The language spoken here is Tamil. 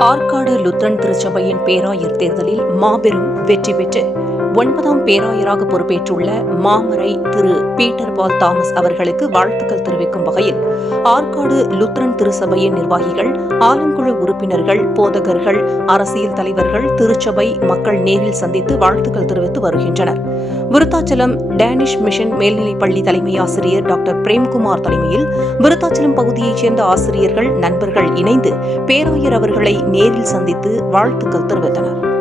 ஆற்காடு லுத்ரன் திருச்சபையின் பேராயர் தேர்தலில் மாபெரும் வெற்றி பெற்று ஒன்பதாம் பேராயராக பொறுப்பேற்றுள்ள மாமரை திரு பீட்டர் பால் தாமஸ் அவர்களுக்கு வாழ்த்துக்கள் தெரிவிக்கும் வகையில் ஆற்காடு லுத்ரன் திருச்சபையின் நிர்வாகிகள் ஆலங்குழு உறுப்பினர்கள் போதகர்கள் அரசியல் தலைவர்கள் திருச்சபை மக்கள் நேரில் சந்தித்து வாழ்த்துக்கள் தெரிவித்து வருகின்றனர். விருத்தாச்சலம் டேனிஷ் மிஷன் மேல்நிலைப்பள்ளி தலைமை ஆசிரியர் டாக்டர் பிரேம்குமார் தலைமையில் விருத்தாச்சலம் பகுதியைச் சேர்ந்த ஆசிரியர்கள் நண்பர்கள் இணைந்து பேராயர் அவர்களை நேரில் சந்தித்து வாழ்த்துக்கள் தெரிவித்தனர்.